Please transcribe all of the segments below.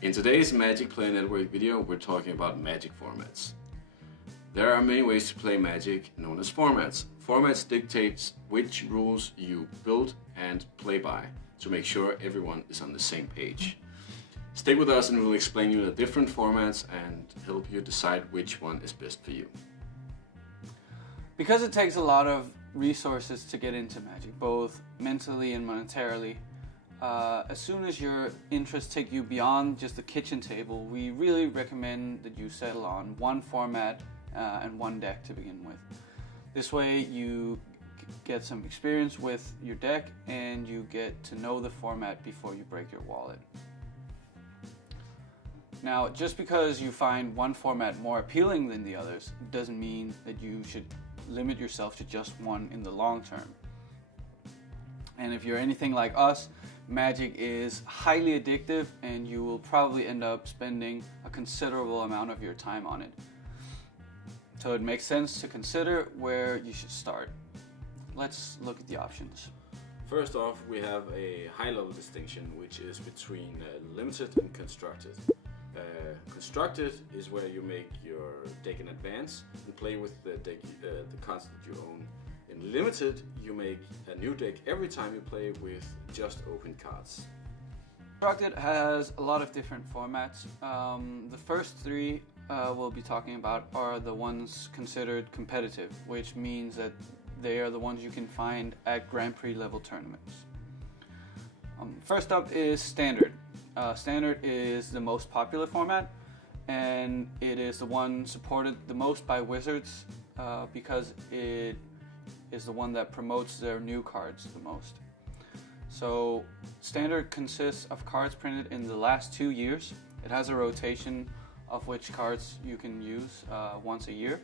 In today's Magic Player Network video, we're talking about Magic formats. There are many ways to play Magic, known as formats. Formats dictates which rules you build and play by to make sure everyone is on the same page. Stay with us and we'll explain you the different formats and help you decide which one is best for you. Because it takes a lot of resources to get into Magic, both mentally and monetarily, as soon as your interests take you beyond just the kitchen table, we really recommend that you settle on one format and one deck to begin with. This way you get some experience with your deck and you get to know the format before you break your wallet. Now, just because you find one format more appealing than the others doesn't mean that you should limit yourself to just one in the long term. And if you're anything like us, Magic is highly addictive and you will probably end up spending a considerable amount of your time on it. So it makes sense to consider where you should start. Let's look at the options. First off, we have a high-level distinction, which is between limited and constructed. Constructed is where you make your deck in advance and play with the deck, the cards that you own. In limited, you make a new deck every time you play with just open cards. Constructed has a lot of different formats. The first three we'll be talking about are the ones considered competitive, which means that they are the ones you can find at Grand Prix level tournaments. First up is Standard. Standard is the most popular format, and it is the one supported the most by Wizards because it is the one that promotes their new cards the most. So Standard consists of cards printed in the last 2 years. It has a rotation of which cards you can use once a year.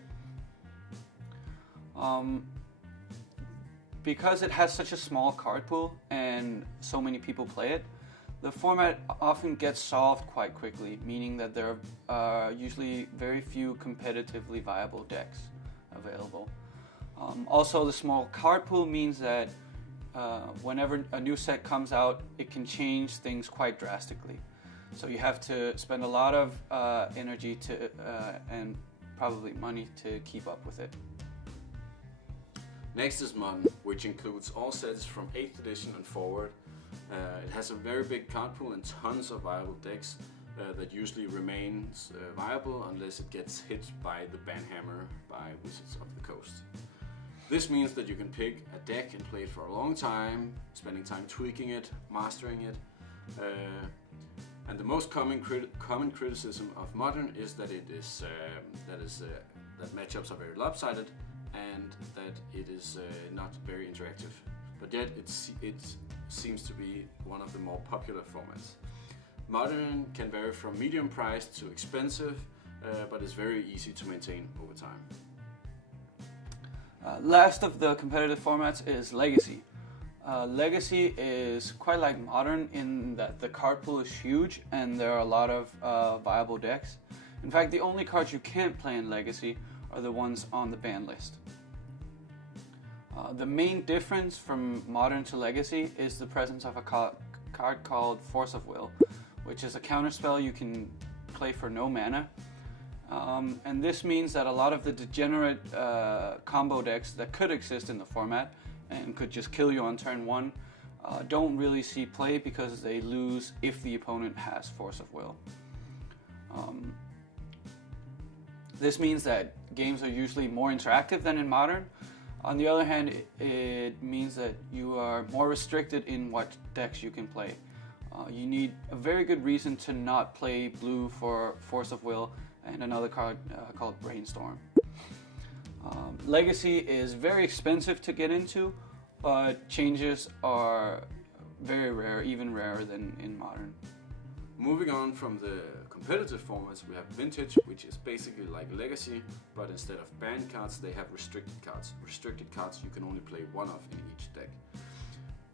Because it has such a small card pool and so many people play it, the format often gets solved quite quickly, meaning that there are usually very few competitively viable decks available. Also, the small card pool means that whenever a new set comes out, it can change things quite drastically. So you have to spend a lot of energy and probably money to keep up with it. Next is Modern, which includes all sets from 8th edition and forward. It has a very big card pool and tons of viable decks that usually remains viable unless it gets hit by the banhammer by Wizards of the Coast. This means that you can pick a deck and play it for a long time, spending time tweaking it, mastering it. And the most common criticism of Modern is that that matchups are very lopsided and that it is not very interactive. But yet it seems to be one of the more popular formats. Modern can vary from medium priced to expensive, but is very easy to maintain over time. Last of the competitive formats is Legacy. Legacy is quite like Modern in that the card pool is huge and there are a lot of viable decks. In fact, the only cards you can't play in Legacy are the ones on the ban list. The main difference from Modern to Legacy is the presence of a card called Force of Will, which is a counterspell you can play for no mana. And this means that a lot of the degenerate combo decks that could exist in the format and could just kill you on turn 1 don't really see play because they lose if the opponent has Force of Will. This means that games are usually more interactive than in Modern. On the other hand, it means that you are more restricted in what decks you can play. You need a very good reason to not play blue for Force of Will and another card called Brainstorm. Legacy is very expensive to get into, but changes are very rare, even rarer than in Modern. Moving on from the competitive formats, we have Vintage, which is basically like Legacy, but instead of banned cards, they have restricted cards. Restricted cards you can only play one of in each deck.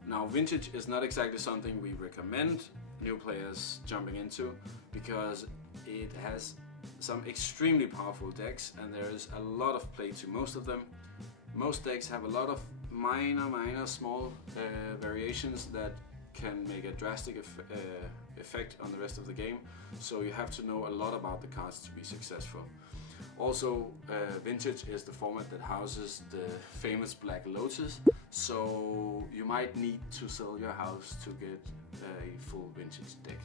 Now, Vintage is not exactly something we recommend new players jumping into because it has some extremely powerful decks and there is a lot of play to most of them. Most decks have a lot of minor small variations that can make a drastic effect on the rest of the game, so you have to know a lot about the cards to be successful. Also, Vintage is the format that houses the famous Black Lotus, so you might need to sell your house to get a full Vintage deck.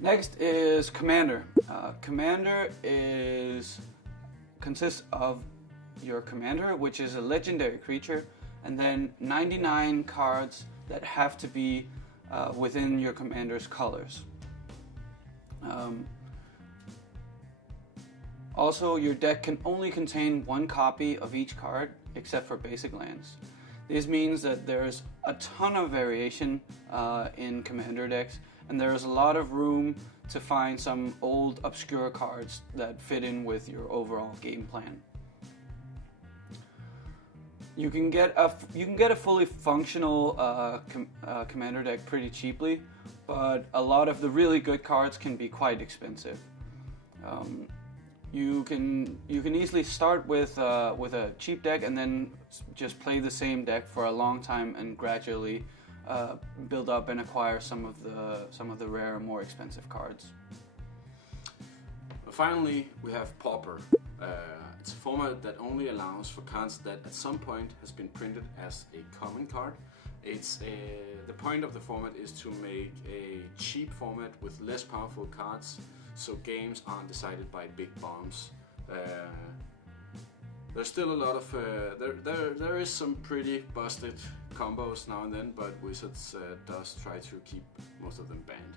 Next is Commander. Commander consists of your commander, which is a legendary creature, and then 99 cards that have to be within your commander's colors. Also, your deck can only contain one copy of each card, except for basic lands. This means that there's a ton of variation in commander decks, and there's a lot of room to find some old obscure cards that fit in with your overall game plan. You can get a fully functional commander deck pretty cheaply, but a lot of the really good cards can be quite expensive. You can easily start with a cheap deck and then just play the same deck for a long time and gradually build up and acquire some of the rare, more expensive cards. Finally, we have Pauper. It's a format that only allows for cards that at some point has been printed as a common card. The point of the format is to make a cheap format with less powerful cards, so games aren't decided by big bombs. There's still a lot of there is some pretty busted combos now and then, but Wizards does try to keep most of them banned.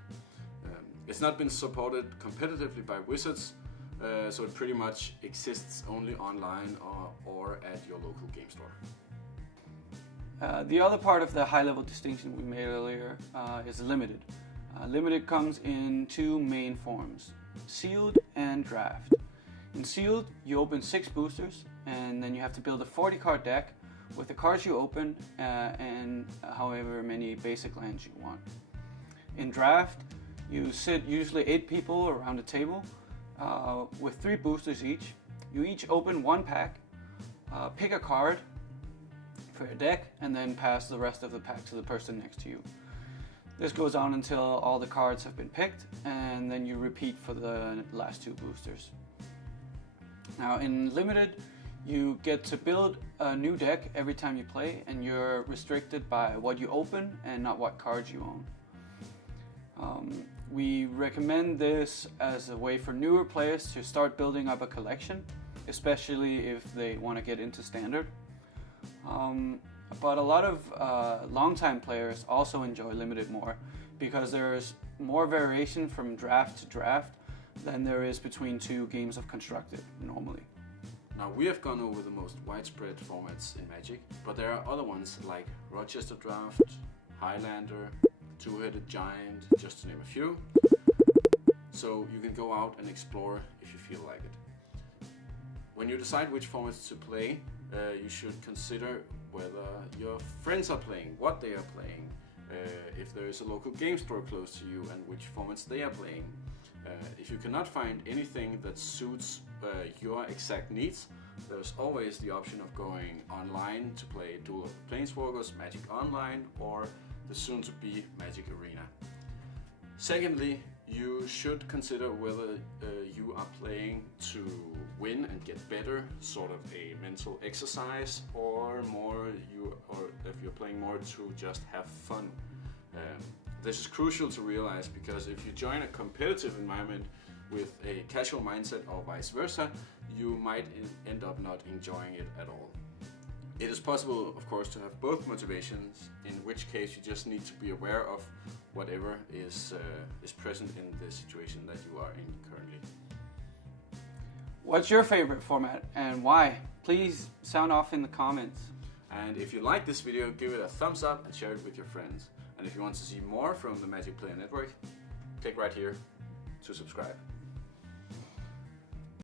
It's not been supported competitively by Wizards, so it pretty much exists only online or at your local game store. The other part of the high-level distinction we made earlier is limited. Limited comes in two main forms, sealed and draft. In sealed, you open 6 boosters, and then you have to build a 40-card deck with the cards you open and however many basic lands you want. In draft, you sit usually 8 people around a table with 3 boosters each. You each open 1 pack, pick a card for your deck, and then pass the rest of the pack to the person next to you. This goes on until all the cards have been picked, and then you repeat for the last 2 boosters. Now in limited, you get to build a new deck every time you play, and you're restricted by what you open and not what cards you own. We recommend this as a way for newer players to start building up a collection, especially if they want to get into standard. But a lot of longtime players also enjoy limited more because there's more variation from draft to draft than there is between 2 games of Constructed normally. Now we have gone over the most widespread formats in Magic, but there are other ones like Rochester Draft, Highlander, Two-Headed Giant, just to name a few. So you can go out and explore if you feel like it. When you decide which formats to play, you should consider whether your friends are playing, what they are playing, if there is a local game store close to you and which formats they are playing. If you cannot find anything that suits your exact needs, there's always the option of going online to play Duel of the Planeswalkers, Magic Online, or the soon-to-be Magic Arena. Secondly, you should consider whether you are playing to win and get better, sort of a mental exercise, or if you're playing more to just have fun. This is crucial to realize because if you join a competitive environment with a casual mindset or vice versa, you might end up not enjoying it at all. It is possible, of course, to have both motivations, in which case you just need to be aware of whatever is present in the situation that you are in currently. What's your favorite format and why? Please sound off in the comments. And if you like this video, give it a thumbs up and share it with your friends. And if you want to see more from the Magic Player Network, click right here to subscribe.